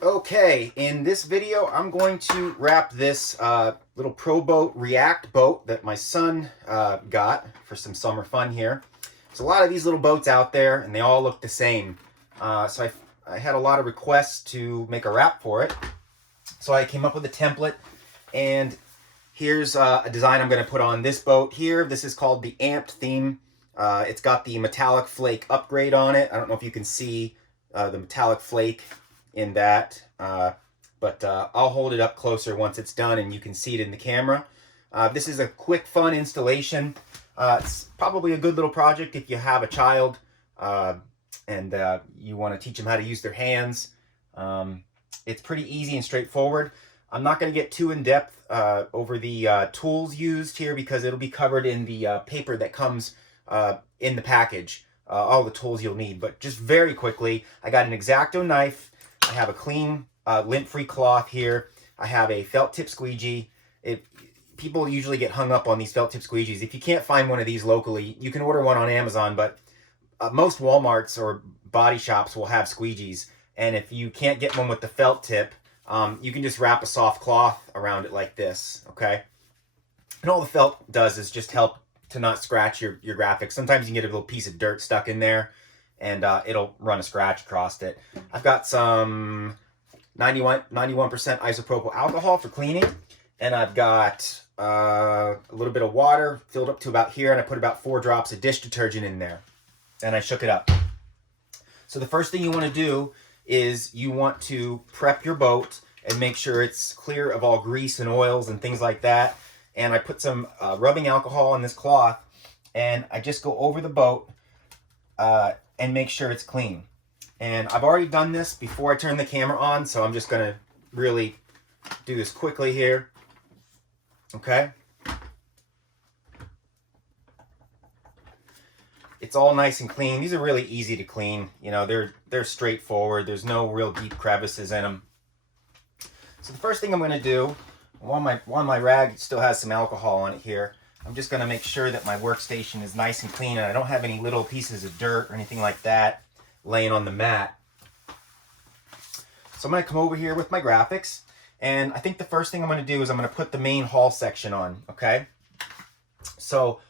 Okay, in this video, I'm going to wrap this little Pro Boat React boat that my son got for some summer fun here. There's a lot of these little boats out there, and they all look the same. So I had a lot of requests to make a wrap for it. So I came up with a template, and here's a design I'm going to put on this boat here. This is called the Amped theme. It's got the metallic flake upgrade on it. I don't know if you can see the metallic flake in that, but I'll hold it up closer once it's done and you can see it in the camera. This is a quick, fun installation. It's probably a good little project if you have a child and you want to teach them how to use their hands. It's pretty easy and straightforward. I'm not going to get too in-depth over the tools used here because it'll be covered in the paper that comes in the package, all the tools you'll need. But just very quickly, I got an X-Acto knife. I have a clean, lint-free cloth here. I have a felt tip squeegee. People usually get hung up on these felt tip squeegees. If you can't find one of these locally, you can order one on Amazon, but most Walmarts or body shops will have squeegees. And if you can't get one with the felt tip, you can just wrap a soft cloth around it like this, okay? And all the felt does is just help to not scratch your graphics. Sometimes you can get a little piece of dirt stuck in there, and it'll run a scratch across it. I've got some 91% isopropyl alcohol for cleaning, and I've got a little bit of water filled up to about here, and I put about 4 drops of dish detergent in there, and I shook it up. So the first thing you want to do is you want to prep your boat and make sure it's clear of all grease and oils and things like that. And I put some rubbing alcohol in this cloth, and I just go over the boat and make sure it's clean. And I've already done this before I turn the camera on, so I'm just gonna really do this quickly here. Okay? It's all nice and clean. These are really easy to clean. You know, they're straightforward. There's no real deep crevices in them. So the first thing I'm gonna do, while my rag still has some alcohol on it here, I'm just gonna make sure that my workstation is nice and clean and I don't have any little pieces of dirt or anything like that laying on the mat. So I'm gonna come over here with my graphics, and I think the first thing I'm gonna do is I'm gonna put the main hull section on, okay? So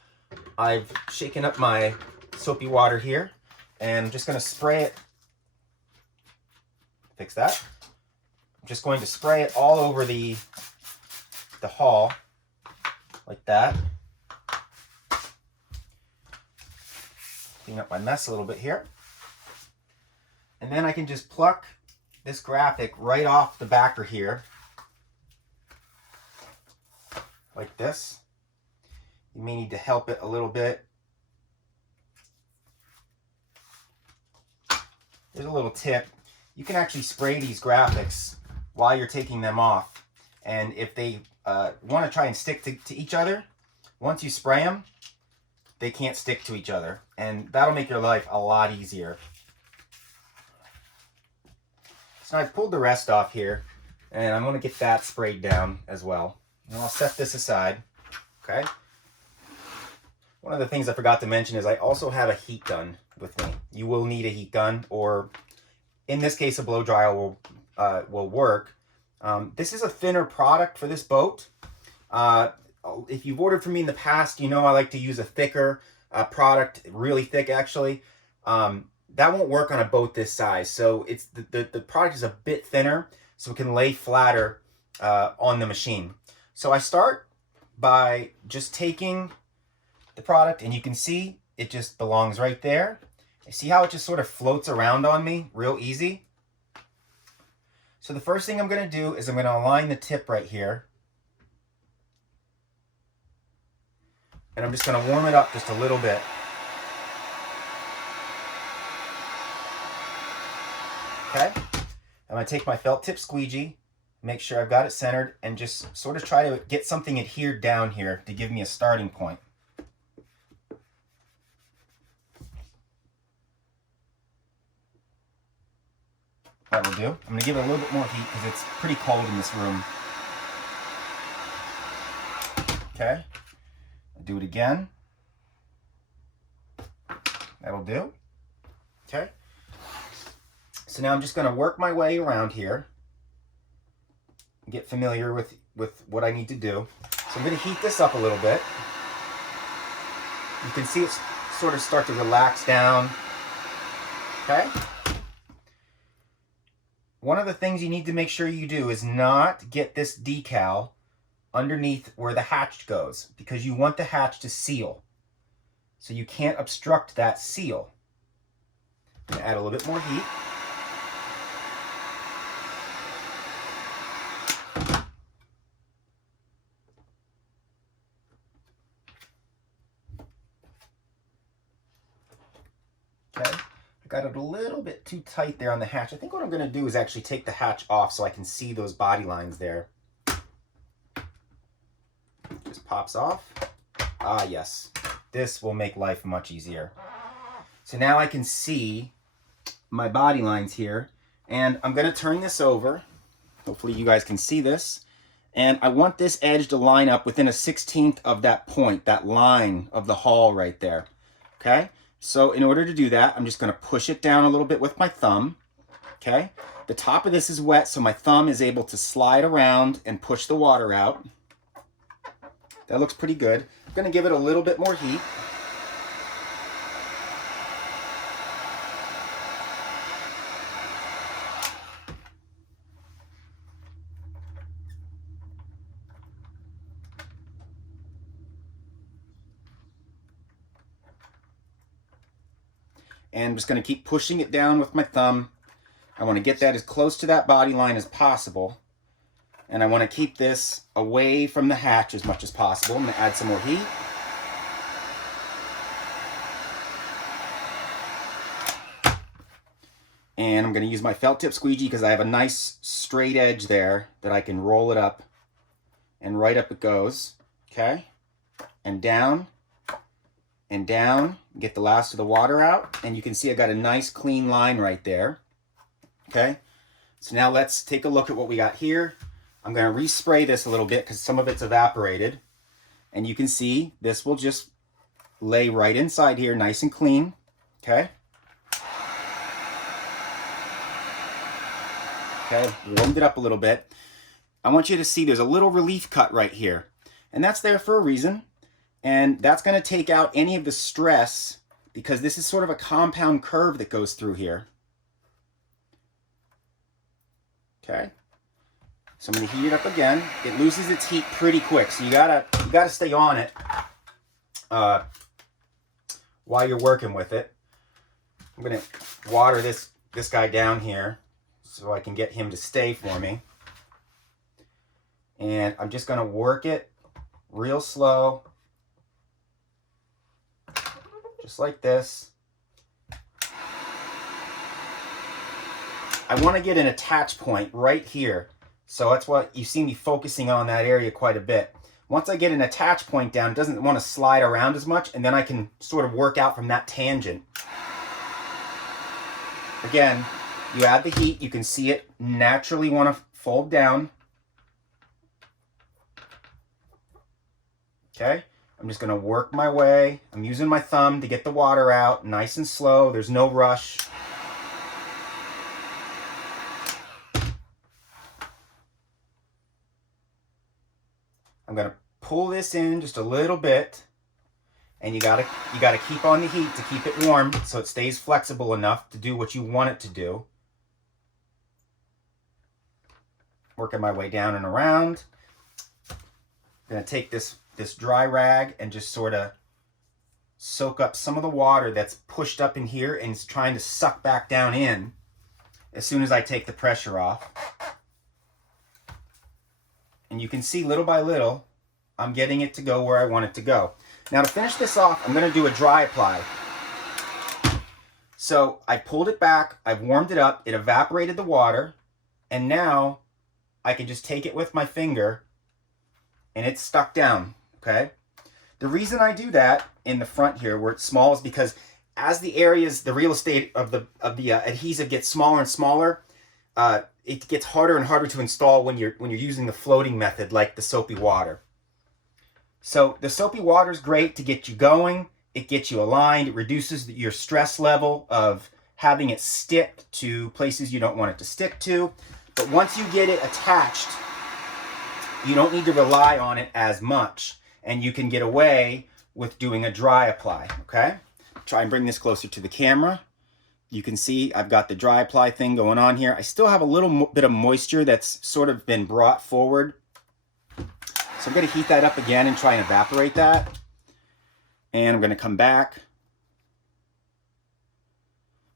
I've shaken up my soapy water here, and I'm just gonna spray it. Fix that. I'm just going to spray it all over the hull, like that. Clean up my mess a little bit here. And then I can just pluck this graphic right off the backer here, like this. You may need to help it a little bit. There's a little tip. You can actually spray these graphics while you're taking them off. And if they want to try and stick to each other, once you spray them, they can't stick to each other. And that'll make your life a lot easier. So I've pulled the rest off here, and I'm going to get that sprayed down as well. And I'll set this aside, okay? One of the things I forgot to mention is I also have a heat gun with me. You will need a heat gun, or in this case, a blow dryer will work. This is a thinner product for this boat. If you've ordered from me in the past, you know I like to use a thicker product, really thick actually. That won't work on a boat this size. So it's the product is a bit thinner, so it can lay flatter on the machine. So I start by just taking the product, and you can see it just belongs right there. See how it just sort of floats around on me real easy? So the first thing I'm going to do is I'm going to align the tip right here. And I'm just going to warm it up just a little bit. Okay? I'm going to take my felt tip squeegee, make sure I've got it centered, and just sort of try to get something adhered down here to give me a starting point. That will do. I'm going to give it a little bit more heat because it's pretty cold in this room. Okay. I'll do it again. That'll do. Okay. So now I'm just going to work my way around here. get familiar with what I need to do. So I'm going to heat this up a little bit. You can see it sort of start to relax down. Okay? One of the things you need to make sure you do is not get this decal underneath where the hatch goes, because you want the hatch to seal. So you can't obstruct that seal. I'm going to add a little bit more heat. Okay, I got it a little bit too tight there on the hatch. I think what I'm going to do is actually take the hatch off so I can see those body lines there. Just pops off. Ah, yes. This will make life much easier. So now I can see my body lines here, and I'm going to turn this over. Hopefully you guys can see this. And I want this edge to line up within a 1/16 of that point, that line of the hull right there. Okay? So in order to do that, I'm just going to push it down a little bit with my thumb. Okay? The top of this is wet, so my thumb is able to slide around and push the water out. That looks pretty good. I'm going to give it a little bit more heat. And I'm just going to keep pushing it down with my thumb. I want to get that as close to that body line as possible. And I want to keep this away from the hatch as much as possible. I'm going to add some more heat. And I'm going to use my felt tip squeegee because I have a nice straight edge there that I can roll it up. And right up it goes. Okay? And down. And down. Get the last of the water out. And you can see I got a nice clean line right there. Okay? So now let's take a look at what we got here. I'm going to respray this a little bit because some of it's evaporated. And you can see this will just lay right inside here nice and clean. Okay? Okay, warmed it up a little bit. I want you to see there's a little relief cut right here. And that's there for a reason. And that's going to take out any of the stress because this is sort of a compound curve that goes through here. Okay? So I'm going to heat it up again. It loses its heat pretty quick, so you gotta stay on it while you're working with it. I'm going to water this guy down here so I can get him to stay for me. And I'm just going to work it real slow, just like this. I want to get an attach point right here. So that's what you see me focusing on, that area quite a bit. Once I get an attach point down, it doesn't want to slide around as much, and then I can sort of work out from that tangent. Again, you add the heat, you can see it naturally want to fold down. Okay, I'm just going to work my way. I'm using my thumb to get the water out, nice and slow. There's no rush. I'm going to pull this in just a little bit, and you gotta keep on the heat to keep it warm so it stays flexible enough to do what you want it to do. Working my way down and around. I'm going to take this dry rag and just sort of soak up some of the water that's pushed up in here and is trying to suck back down in as soon as I take the pressure off. And you can see little by little, I'm getting it to go where I want it to go. Now to finish this off, I'm going to do a dry apply. So I pulled it back, I've warmed it up, it evaporated the water, and now I can just take it with my finger and it's stuck down, okay? The reason I do that in the front here where it's small is because as the areas, the real estate of the adhesive gets smaller and smaller, it gets harder and harder to install when you're using the floating method like the soapy water. So the soapy water is great to get you going. It gets you aligned. It reduces your stress level of having it stick to places you don't want it to stick to. But once you get it attached you don't need to rely on it as much, and you can get away with doing a dry apply, okay? Try and bring this closer to the camera. You can see I've got the dry apply thing going on here. I still have a little bit of moisture that's sort of been brought forward. So I'm going to heat that up again and try and evaporate that. And I'm going to come back.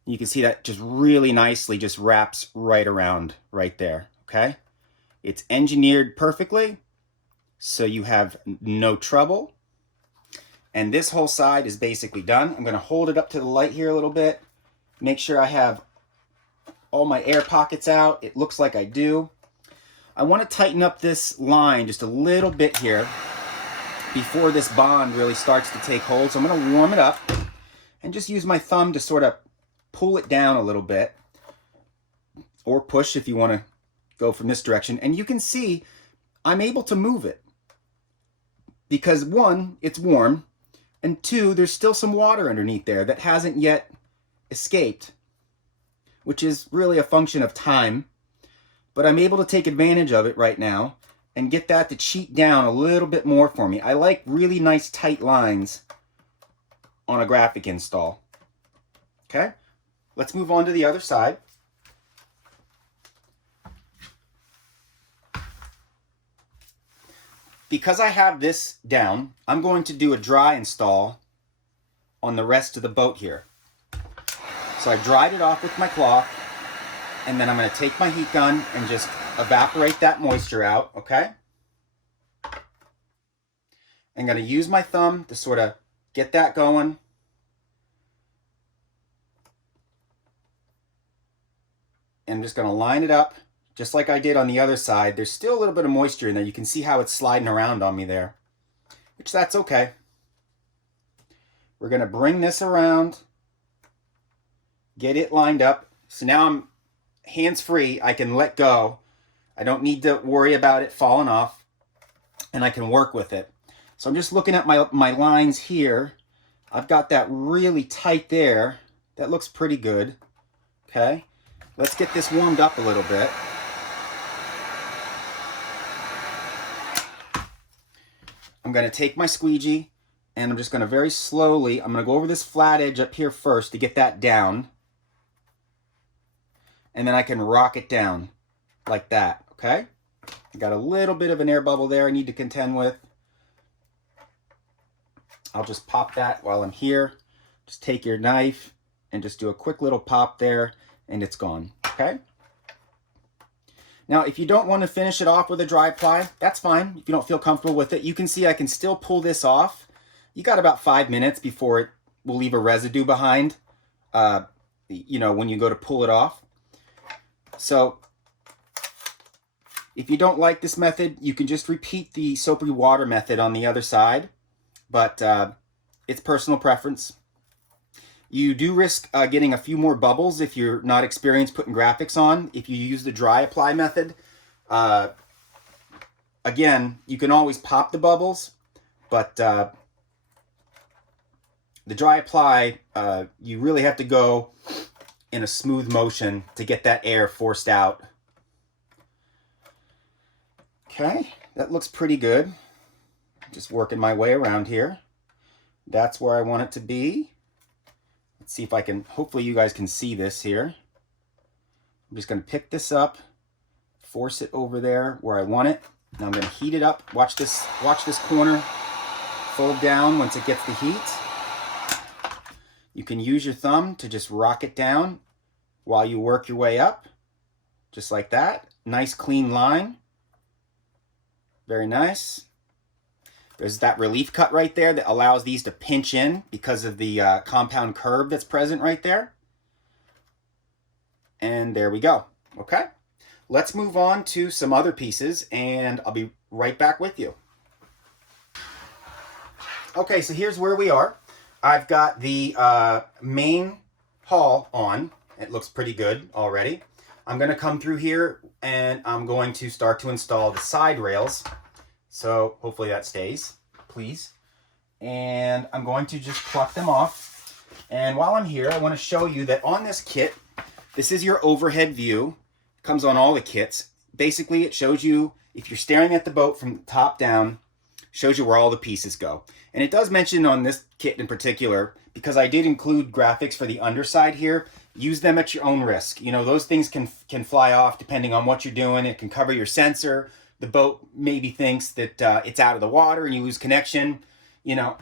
You can see that just really nicely just wraps right around right there, okay? It's engineered perfectly, so you have no trouble. And this whole side is basically done. I'm going to hold it up to the light here a little bit. Make sure I have all my air pockets out. It looks like I do. I want to tighten up this line just a little bit here before this bond really starts to take hold. So I'm going to warm it up and just use my thumb to sort of pull it down a little bit, or push if you want to go from this direction. And you can see I'm able to move it because one, it's warm, and two, there's still some water underneath there that hasn't yet escaped, which is really a function of time. But I'm able to take advantage of it right now and get that to cheat down a little bit more for me. I like really nice tight lines on a graphic install. Okay, let's move on to the other side. Because I have this down, I'm going to do a dry install on the rest of the boat here. So I dried it off with my cloth, and then I'm going to take my heat gun and just evaporate that moisture out, okay? I'm going to use my thumb to sort of get that going. And I'm just going to line it up just like I did on the other side. There's still a little bit of moisture in there. You can see how it's sliding around on me there, which that's okay. We're going to bring this around, get it lined up. So now I'm hands-free. I can let go. I don't need to worry about it falling off, and I can work with it. So I'm just looking at my lines here. I've got that really tight there. That looks pretty good. Okay, let's get this warmed up a little bit. I'm going to take my squeegee, and I'm just going to very slowly, I'm going to go over this flat edge up here first to get that down. And then I can rock it down like that, okay? I got a little bit of an air bubble there I need to contend with. I'll just pop that while I'm here. Just take your knife and just do a quick little pop there, and it's gone, okay? Now, if you don't want to finish it off with a dry ply, that's fine. If you don't feel comfortable with it, you can see I can still pull this off. You got about 5 minutes before it will leave a residue behind, you know, when you go to pull it off. So if you don't like this method, you can just repeat the soapy water method on the other side, but it's personal preference. You do risk getting a few more bubbles if you're not experienced putting graphics on. If you use the dry apply method, again, you can always pop the bubbles, but the dry apply, you really have to go in a smooth motion to get that air forced out. Okay, that looks pretty good. Just working my way around here. That's where I want it to be. Let's see if I can, hopefully you guys can see this here. I'm just going to pick this up, force it over there where I want it. Now I'm going to heat it up. Watch this corner fold down once it gets the heat. You can use your thumb to just rock it down while you work your way up, just like that. Nice clean line. Very nice. There's that relief cut right there that allows these to pinch in because of the compound curve that's present right there. And there we go. Okay, let's move on to some other pieces, and I'll be right back with you. Okay, so here's where we are. I've got the main hull on. It looks pretty good already. I'm going to come through here and I'm going to start to install the side rails. So hopefully that stays, please. And I'm going to just pluck them off. And while I'm here, I want to show you that on this kit, this is your overhead view. It comes on all the kits. Basically, it shows you if you're staring at the boat from the top down, shows you where all the pieces go. And it does mention on this kit in particular, because I did include graphics for the underside here, use them at your own risk. You know, those things can fly off depending on what you're doing. It can cover your sensor. The boat maybe thinks that it's out of the water and you lose connection. You know,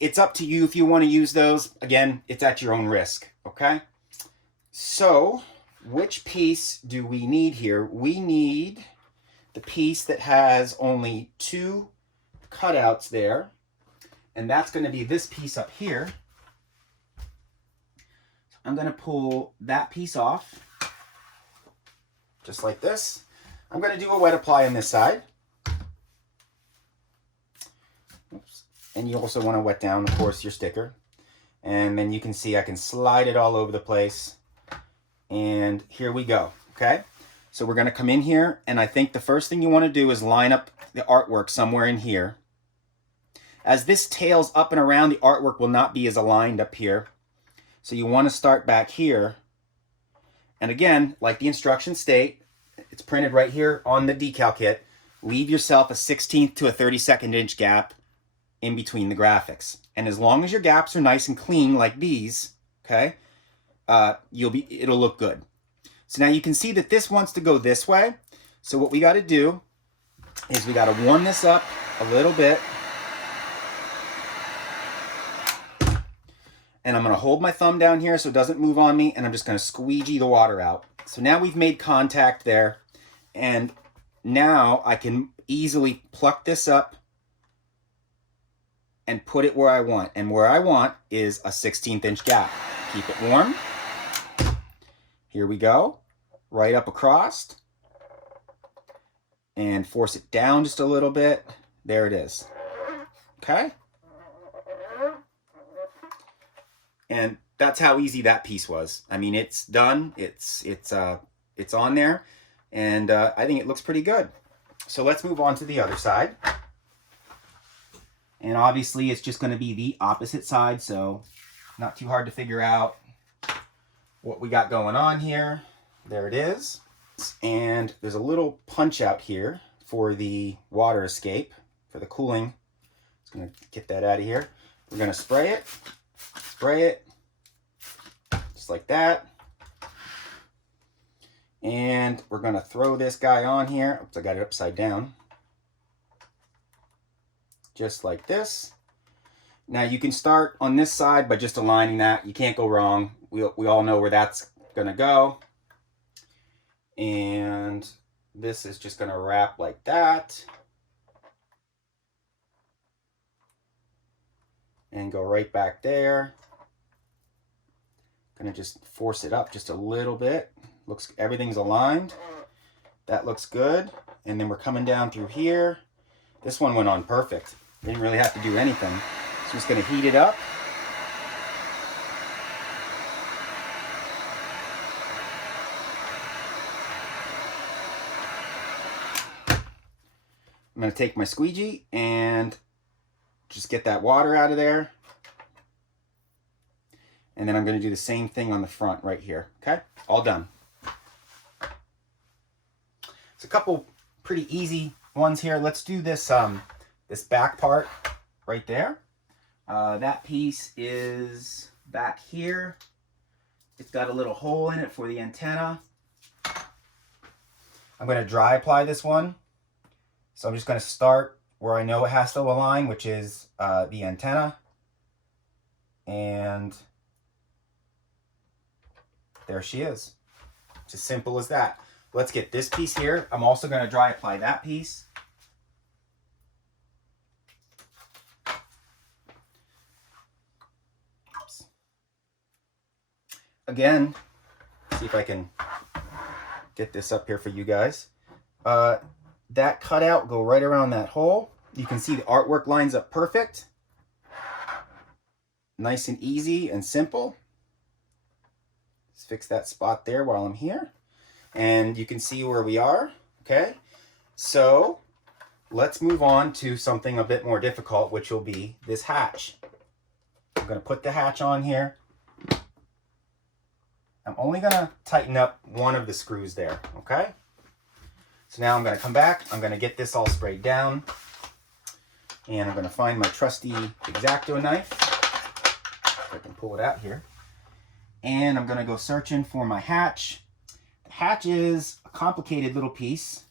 it's up to you if you want to use those. Again, it's at your own risk, okay? So, which piece do we need here? We need the piece that has only 2 cutouts there, and that's going to be this piece up here. So I'm going to pull that piece off, just like this. I'm going to do a wet apply on this side. Oops. And you also want to wet down, of course, your sticker. And then you can see I can slide it all over the place. And here we go, okay? So we're going to come in here, and I think the first thing you want to do is line up the artwork somewhere in here. As this tails up and around, the artwork will not be as aligned up here. So you want to start back here. And again, like the instructions state, it's printed right here on the decal kit. Leave yourself a 1/16 to a 32nd inch gap in between the graphics. And as long as your gaps are nice and clean like these, okay, it'll look good. So now you can see that this wants to go this way. So what we got to do is we got to warm this up a little bit. And I'm going to hold my thumb down here so it doesn't move on me, and I'm just going to squeegee the water out. So now we've made contact there, and now I can easily pluck this up and put it where I want. And where I want is a 1/16 inch gap. Keep it warm. Here we go, right up across, and force it down just a little bit. There it is, okay? And that's how easy that piece was. I mean, it's done, it's on there, and I think it looks pretty good. So let's move on to the other side. And obviously it's just gonna be the opposite side, so not too hard to figure out what we got going on here. There it is. And there's a little punch out here for the water escape, for the cooling. Just gonna get that out of here. We're gonna spray it, just like that. And we're gonna throw this guy on here. Oops, I got it upside down. Just like this. Now you can start on this side by just aligning that. You can't go wrong. We all know where that's gonna go. And this is just gonna wrap like that. And go right back there. Gonna just force it up just a little bit. Everything's aligned. That looks good. And then we're coming down through here. This one went on perfect. Didn't really have to do anything. So just gonna heat it up. I'm gonna take my squeegee and just get that water out of there. And then I'm gonna do the same thing on the front right here, okay? All done. It's a couple pretty easy ones here. Let's do this, this back part right there. That piece is back here. It's got a little hole in it for the antenna. I'm gonna dry apply this one. So I'm just gonna start where I know it has to align, which is the antenna. And there she is. It's as simple as that. Let's get this piece here. I'm also gonna dry apply that piece. Oops. Again, see if I can get this up here for you guys. That cutout, go right around that hole. You can see the artwork lines up perfect. Nice and easy and simple. Let's fix that spot there while I'm here. And you can see where we are, okay? So let's move on to something a bit more difficult, which will be this hatch. I'm gonna put the hatch on here. I'm only gonna tighten up one of the screws there, okay? So now I'm going to come back. I'm going to get this all sprayed down. And I'm going to find my trusty X-Acto knife. If I can pull it out here. And I'm going to go searching for my hatch. The hatch is a complicated little piece,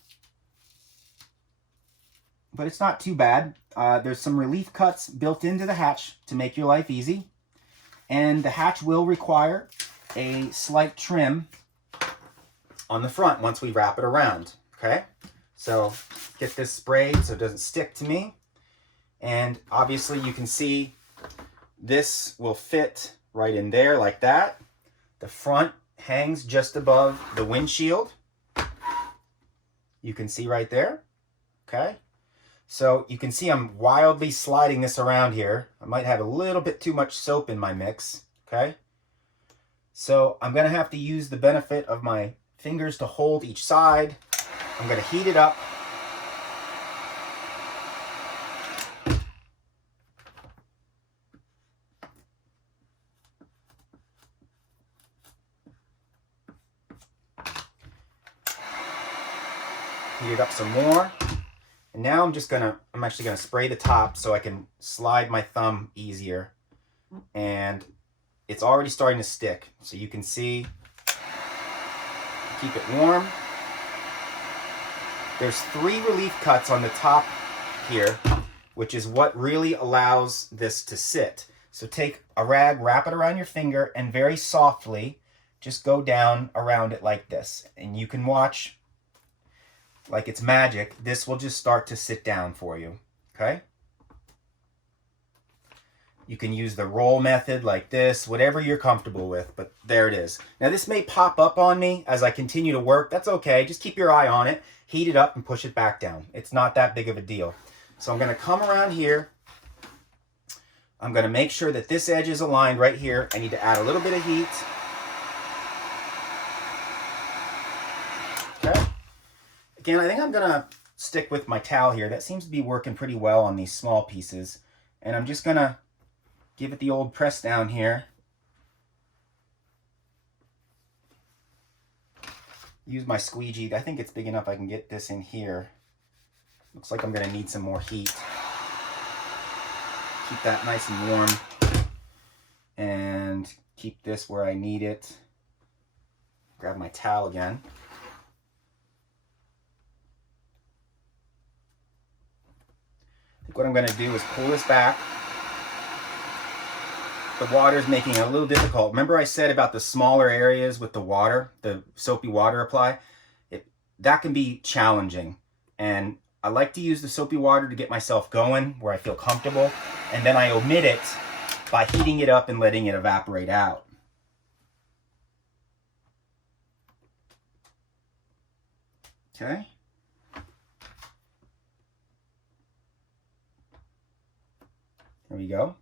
but it's not too bad. There's some relief cuts built into the hatch to make your life easy. And the hatch will require a slight trim on the front once we wrap it around, okay? So get this sprayed so it doesn't stick to me. And obviously you can see this will fit right in there like that. The front hangs just above the windshield. You can see right there, okay? So you can see I'm wildly sliding this around here. I might have a little bit too much soap in my mix, okay? So I'm gonna have to use the benefit of my fingers to hold each side. I'm gonna heat it up. Heat it up some more. And now I'm actually gonna spray the top so I can slide my thumb easier. And it's already starting to stick. So you can see, keep it warm. There's 3 relief cuts on the top here, which is what really allows this to sit. So take a rag, wrap it around your finger, and very softly just go down around it like this. And you can watch, like it's magic, this will just start to sit down for you, okay? You can use the roll method like this, whatever you're comfortable with, but there it is. Now this may pop up on me as I continue to work. That's okay, just keep your eye on it, heat it up and push it back down. It's not that big of a deal. So I'm gonna come around here. I'm gonna make sure that this edge is aligned right here. I need to add a little bit of heat. Okay. Again, I think I'm gonna stick with my towel here. That seems to be working pretty well on these small pieces. And I'm just gonna give it the old press down here. Use my squeegee. I think it's big enough I can get this in here. Looks like I'm gonna need some more heat. Keep that nice and warm. And keep this where I need it. Grab my towel again. I think what I'm gonna do is pull this back. The water's making it a little difficult. Remember I said about the smaller areas with the water, the soapy water apply? That can be challenging. And I like to use the soapy water to get myself going where I feel comfortable. And then I omit it by heating it up and letting it evaporate out. Okay. There we go.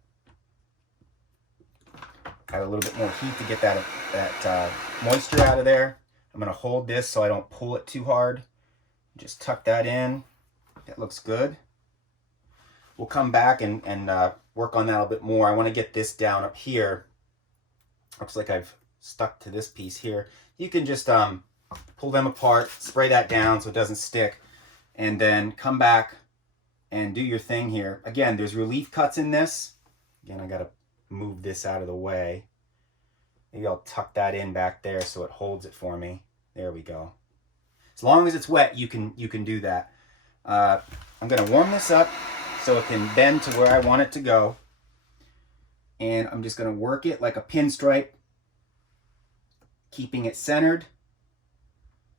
Add a little bit more heat to get that moisture out of there. I'm going to hold this so I don't pull it too hard. Just tuck that in. That looks good. We'll come back and work on that a little bit more. I want to get this down up here. Looks like I've stuck to this piece here. You can just pull them apart, spray that down so it doesn't stick, and then come back and do your thing here. Again, there's relief cuts in this. Again, I got to move this out of the way. Maybe I'll tuck that in back there so it holds it for me. There we go. As long as it's wet, you can do that. I'm going to warm this up so it can bend to where I want it to go. And I'm just going to work it like a pinstripe, keeping it centered.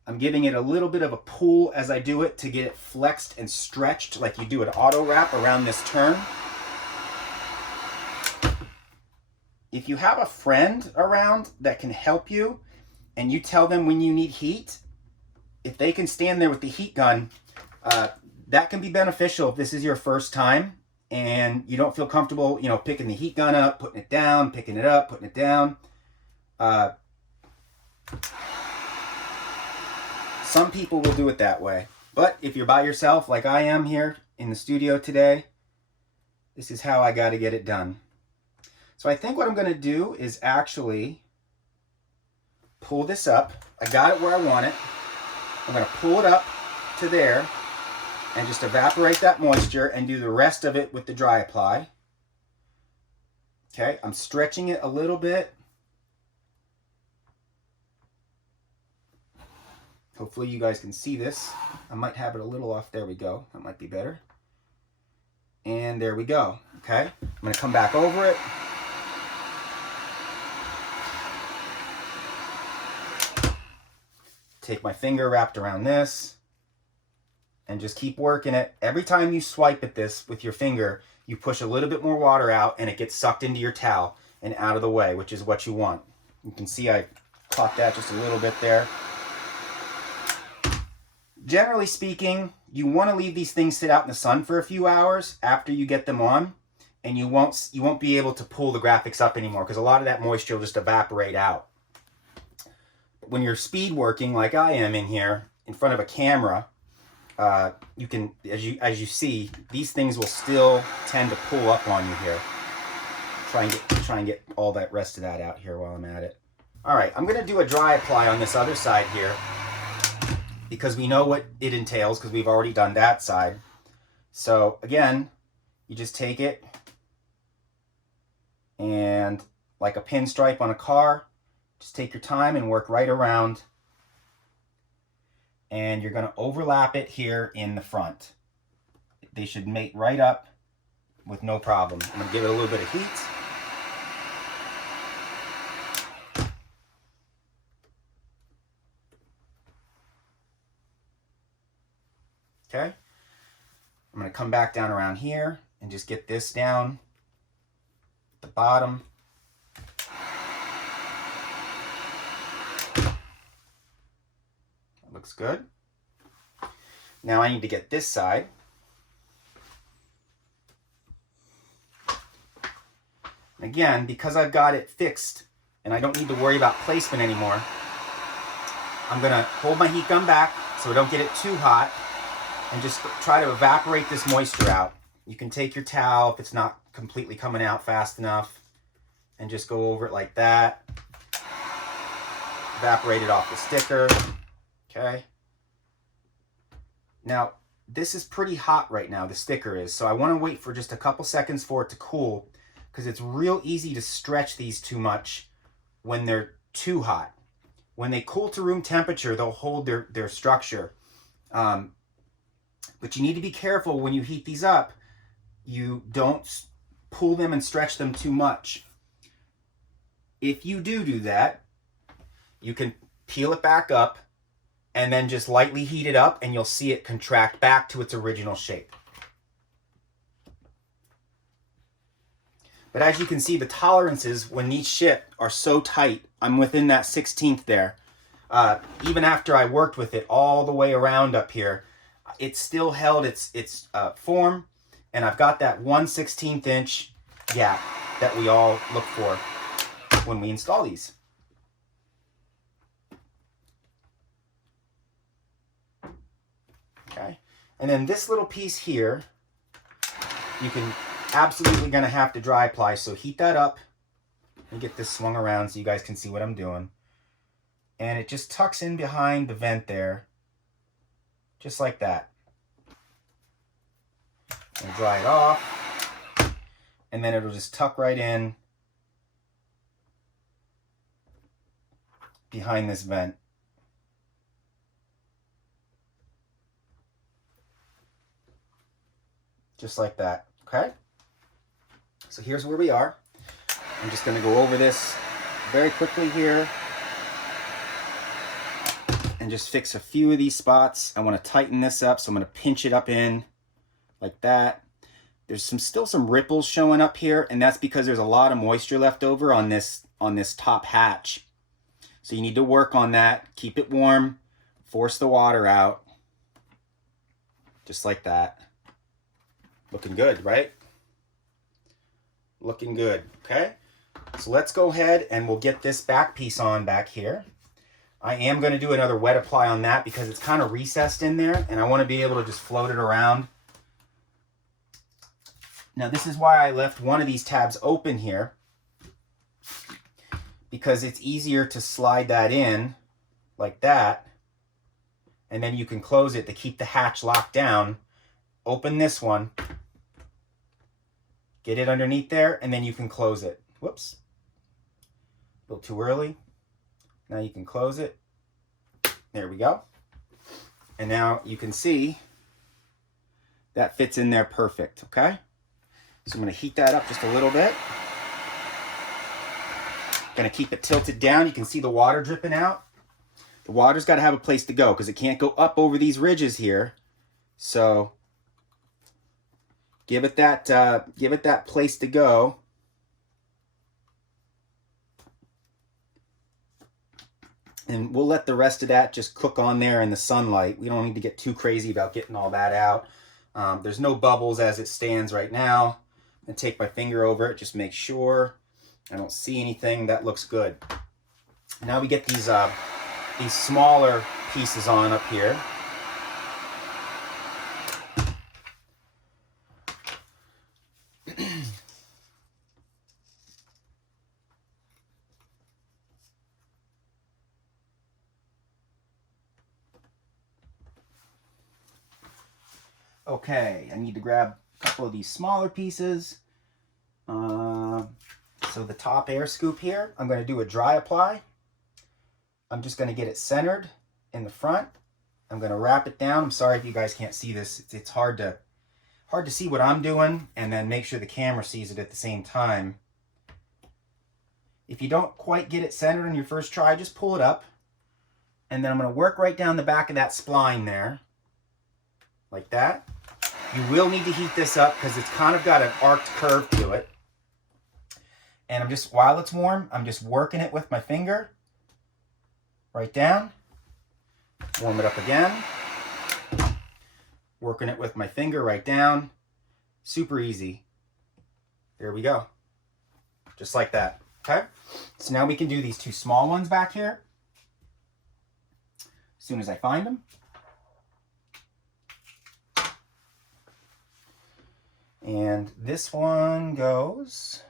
I'm giving it a little bit of a pull as I do it to get it flexed and stretched like you do an auto wrap around this turn. If you have a friend around that can help you and you tell them when you need heat, if they can stand there with the heat gun, that can be beneficial if this is your first time and you don't feel comfortable, you know, picking the heat gun up, putting it down, picking it up, putting it down. Some people will do it that way. But if you're by yourself like I am here in the studio today, this is how I got to get it done. So I think what I'm going to do is actually pull this up. I got it where I want it. I'm going to pull it up to there and just evaporate that moisture and do the rest of it with the dry apply. Okay, I'm stretching it a little bit. Hopefully you guys can see this. I might have it a little off. There we go. That might be better. And there we go. Okay, I'm going to come back over it. Take my finger wrapped around this and just keep working it. Every time you swipe at this with your finger, you push a little bit more water out and it gets sucked into your towel and out of the way, which is what you want. You can see I caught that just a little bit there. Generally speaking, you want to leave these things sit out in the sun for a few hours after you get them on, and you won't be able to pull the graphics up anymore because a lot of that moisture will just evaporate out. When you're speed working like I am in here in front of a camera, you can, as you see, these things will still tend to pull up on you here. Try and get all that rest of that out here while I'm at it. All right, I'm gonna do a dry apply on this other side here because we know what it entails because we've already done that side. So again, you just take it and like a pinstripe on a car, just take your time and work right around. And you're going to overlap it here in the front. They should mate right up with no problem. I'm going to give it a little bit of heat. Okay. I'm going to come back down around here and just get this down at the bottom. Looks good. Now I need to get this side. Again, because I've got it fixed and I don't need to worry about placement anymore, I'm going to hold my heat gun back so I don't get it too hot and just try to evaporate this moisture out. You can take your towel if it's not completely coming out fast enough and just go over it like that. Evaporate it off the sticker. Okay. Now, this is pretty hot right now, the sticker is, so I want to wait for just a couple seconds for it to cool because it's real easy to stretch these too much when they're too hot. When they cool to room temperature, they'll hold their structure. But you need to be careful when you heat these up. You don't pull them and stretch them too much. If you do that, you can peel it back up and then just lightly heat it up and you'll see it contract back to its original shape. But as you can see, the tolerances when these ship are so tight, I'm within that 1/16 there. Even after I worked with it all the way around up here, it still held its form, and I've got that 1/16 inch gap that we all look for when we install these. Okay, and then this little piece here, you can absolutely gonna have to dry apply, so heat that up and get this swung around so you guys can see what I'm doing. And it just tucks in behind the vent there, just like that. And dry it off, and then it'll just tuck right in behind this vent. Just like that, okay? So here's where we are. I'm just gonna go over this very quickly here and just fix a few of these spots. I wanna tighten this up, so I'm gonna pinch it up in like that. There's still some ripples showing up here, and that's because there's a lot of moisture left over on this top hatch. So you need to work on that, keep it warm, force the water out, just like that. Looking good, right? Looking good, okay? So let's go ahead and we'll get this back piece on back here. I am going to do another wet apply on that because it's kind of recessed in there, and I want to be able to just float it around. Now this is why I left one of these tabs open here, because it's easier to slide that in like that and then you can close it to keep the hatch locked down. Open this one, get it underneath there, and then you can close it. Whoops, a little too early. Now you can close it. There we go. And now you can see that fits in there perfect, okay? So I'm gonna heat that up just a little bit. Gonna keep it tilted down. You can see the water dripping out. The water's gotta have a place to go because it can't go up over these ridges here. So give it that place to go. And we'll let the rest of that just cook on there in the sunlight. We don't need to get too crazy about getting all that out. There's no bubbles as it stands right now. I'm gonna take my finger over it, just make sure I don't see anything. That looks good. Now we get these smaller pieces on up here. Okay, I need to grab a couple of these smaller pieces. So the top air scoop here, I'm going to do a dry apply. I'm just going to get it centered in the front. I'm going to wrap it down. I'm sorry if you guys can't see this. It's hard to see what I'm doing and then make sure the camera sees it at the same time. If you don't quite get it centered on your first try, just pull it up. And then I'm going to work right down the back of that spline there, like that. You will need to heat this up because it's kind of got an arced curve to it. And I'm just, while it's warm, I'm just working it with my finger right down. Warm it up again. Working it with my finger right down. Super easy. There we go. Just like that. Okay? So now we can do these two small ones back here. As soon as I find them. And this one goes,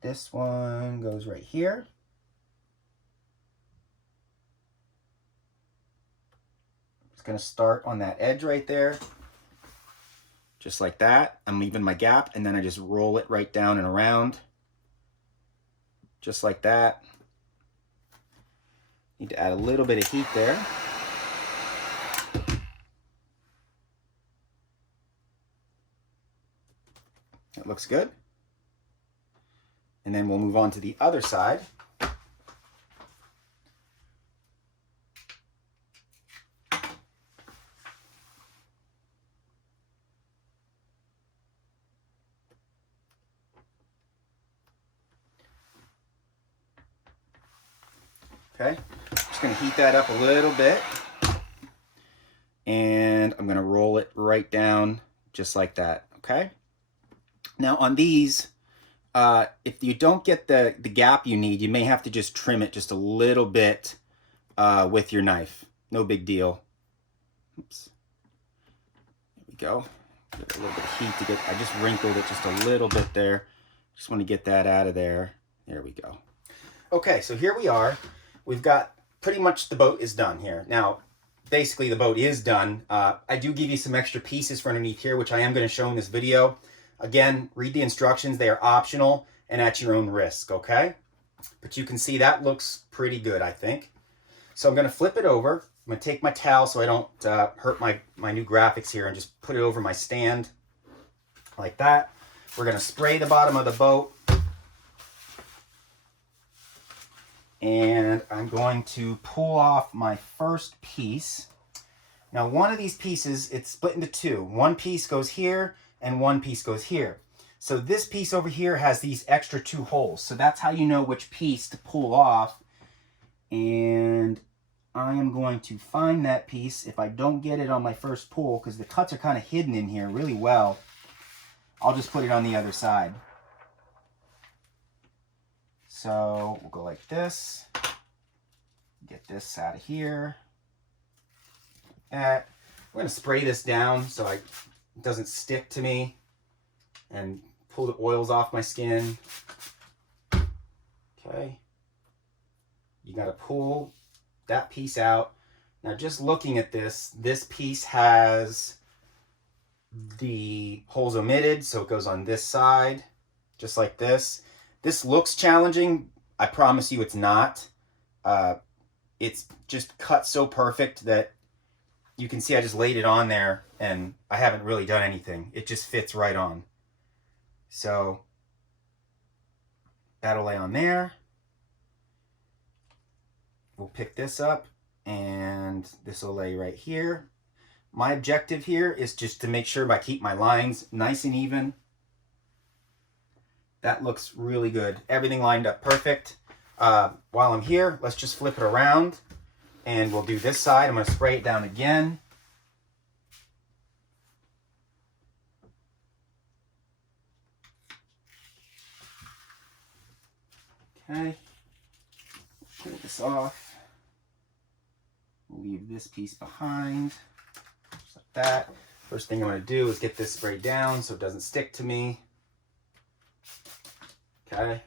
this one goes right here. Just gonna start on that edge right there, just like that. I'm leaving my gap, and then I just roll it right down and around, just like that. Need to add a little bit of heat there. That looks good. And then we'll move on to the other side. Okay, just gonna heat that up a little bit. And I'm gonna roll it right down just like that, okay? Now on these, if you don't get the gap you need, you may have to just trim it just a little bit with your knife. No big deal. Oops. There we go. Get a little bit of heat to get, I just wrinkled it just a little bit there. Just want to get that out of there. There we go. Okay, so here we are. We've got pretty much the boat is done here. Now, basically the boat is done. I do give you some extra pieces for underneath here, which I am going to show in this video. Again, read the instructions. They are optional and at your own risk, okay? But you can see that looks pretty good, I think. So I'm going to flip it over. I'm going to take my towel so I don't hurt my new graphics here and just put it over my stand like that. We're going to spray the bottom of the boat. And I'm going to pull off my first piece. Now, one of these pieces, it's split into two. One piece goes here and one piece goes here. So this piece over here has these extra two holes. So that's how you know which piece to pull off. And I am going to find that piece. If I don't get it on my first pull, because the cuts are kind of hidden in here really well, I'll just put it on the other side. So we'll go like this. Get this out of here. We're going to spray this down so it doesn't stick to me and pull the oils off my skin. Okay. You got to pull that piece out. Now just looking at this piece has the holes omitted, so it goes on this side, just like this. This looks challenging. I promise you it's not. It's just cut so perfect that you can see I just laid it on there and I haven't really done anything. It just fits right on. So that'll lay on there. We'll pick this up and this will lay right here. My objective here is just to make sure I keep my lines nice and even. That looks really good. Everything lined up perfect. While I'm here, let's just flip it around and we'll do this side. I'm going to spray it down again. Okay, take this off. We'll leave this piece behind, just like that. First thing I'm going to do is get this sprayed down so it doesn't stick to me. Okay.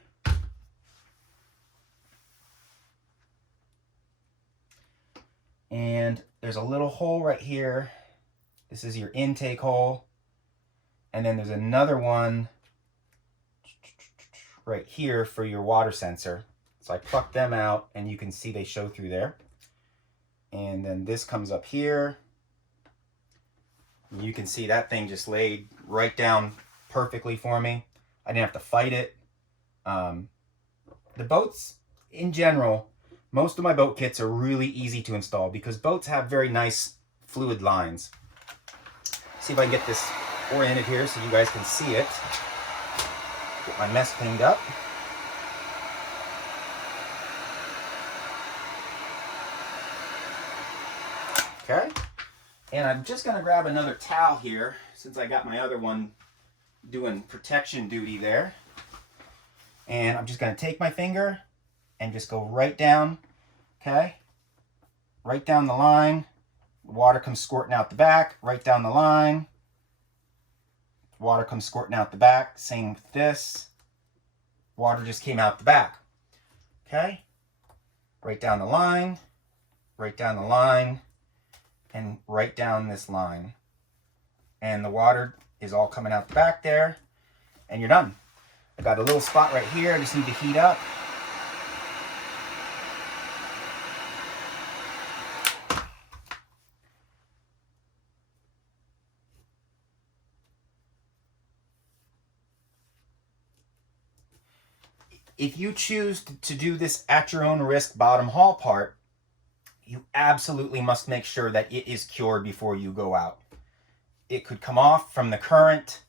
And there's a little hole right here. This is your intake hole. And then there's another one right here for your water sensor. So I plucked them out and you can see they show through there. And then this comes up here. You can see that thing just laid right down perfectly for me. I didn't have to fight it. The boats in general, most of my boat kits are really easy to install because boats have very nice fluid lines. See if I can get this oriented here so you guys can see it. Get my mess cleaned up. Okay, and I'm just going to grab another towel here since I got my other one doing protection duty there. And I'm just going to take my finger and just go right down, okay? Right down the line. Water comes squirting out the back, right down the line. Water comes squirting out the back. Same with this. Water just came out the back, okay? Right down the line, right down the line, and right down this line. And the water is all coming out the back there, and you're done. I got a little spot right here I just need to heat up. If you choose to do this at your own risk bottom haul part, you absolutely must make sure that it is cured before you go out. It could come off from the current.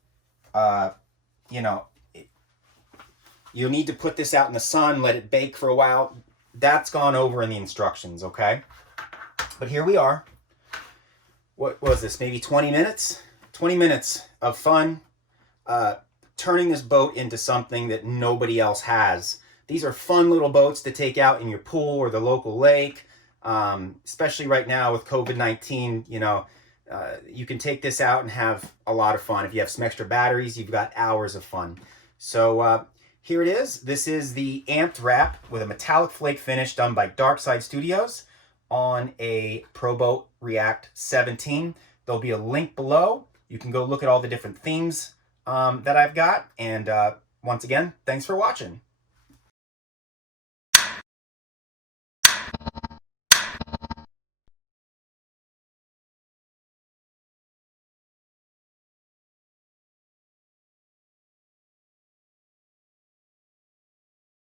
You'll need to put this out in the sun, let it bake for a while. That's gone over in the instructions, okay? But here we are. What was this, maybe 20 minutes? 20 minutes of fun, turning this boat into something that nobody else has. These are fun little boats to take out in your pool or the local lake, especially right now with COVID-19, you can take this out and have a lot of fun. If you have some extra batteries, you've got hours of fun. So here it is. This is the amped wrap with a metallic flake finish done by Darkside Studios on a Pro Boat React 17. There'll be a link below. You can go look at all the different themes that I've got. And once again, thanks for watching.